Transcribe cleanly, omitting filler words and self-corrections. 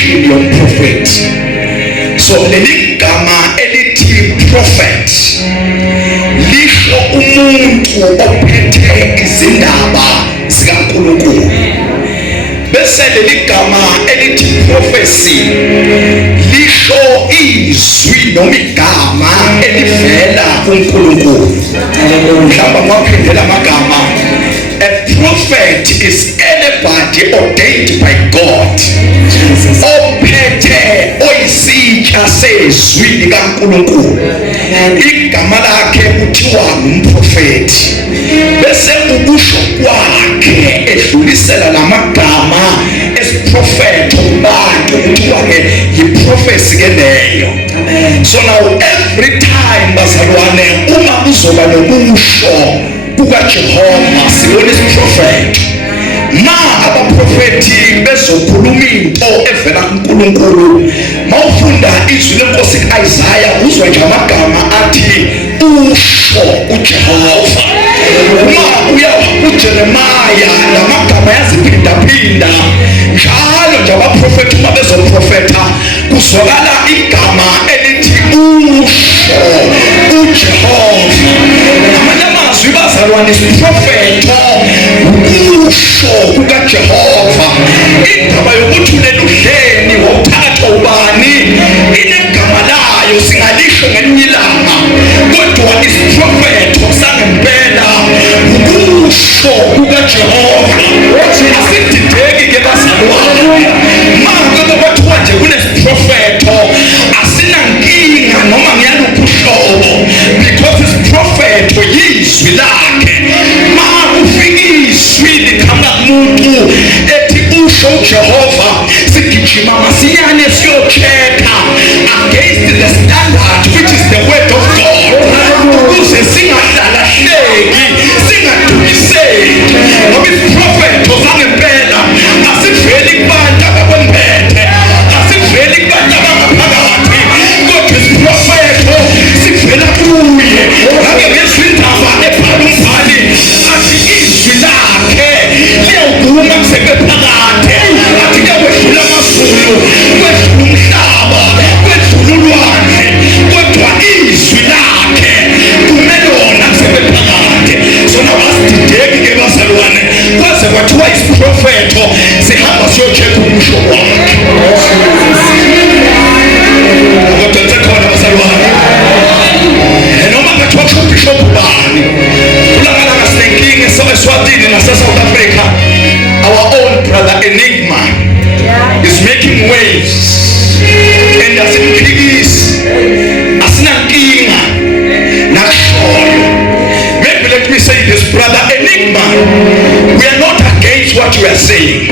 definition yomprofet. So leli gama elithi prophet lisho umuntu ophethe izindaba zikaNkulunkulu. Bese leli gama elithi prophecy lisho izwi noma igama elivela kuNkulunkulu. Mhlawumbe ngaphendela amagama. A prophet is anybody ordained by God. Ophethe oyisitsha sezwi likaNkulunkulu. Igama lakhe kuthiwa ngumprofeti. Bese ukusho kwakhe edlulisela lamagama esprofetho kubantu kuthiwa ke yiprofesi ke leyo. So now every time bazalwane uma kuzoba nokusho kukaJehova sibona isiprofetho. Ma abaprofeti bezokhuluma into evela kuNkulunkulu, mawufunda izwi lenkosi kaIsaya uzwa nje amagama athi usho uJehova. Uma uya kuJeremaya lamagama yaziphinda njalo nje abaprofeti uma bezoprofeta kuzwakala igama elithi usho uJehova. Amanye amazwi bazalwane isiprofetho usho kukaJehova. Indaba yokuthi uneluhleni wawuthatha ubani inegama layo singalisho ngelinye ilanga, kodwa isiprofetho sangempela usho kukaJehova. Asidideki ke bazalwane manje kwathiwa nje kunesiprofetho asinankinga noma ngiyaluphi uhlobo, because isiprofetho yizwi lakhe. Ma ufika izwi likhamba kumuntu ethi usho uJehova, sigijima masinyane siyocheka against the standard which is the word of God, ukuze singadlalahleki singadukiseki. Ngoba isiprofetho sangempela asiveli kubantu ababomphethe, asiveli kubantu abangaphakathi, kodwa isiprofetho sivela kuye. Ngake ngezwi indaba ebhala umbhali athi izwi lakhe liyawuduma kusephakathi, athi kuyawedlula amazulu, kwedlula umhlaba, kwedlula ulwandle, kodwa izwi lakhe kumelona kusephakathi. So now asidideki ke bazalwane kwaze kwathiwa isiprofetho sihamba siyocheka umusho wakhe. Kodwa sekhona bazalwane noma kuthiwa uBishop bani kulamalanga sinenkinga eSwatini nase-South Africa. Our own brother Enigma is making waves and asimphikisi, asinankinga nakushoyo. Maybe let me say this, brother Enigma, we are not against what you are saying.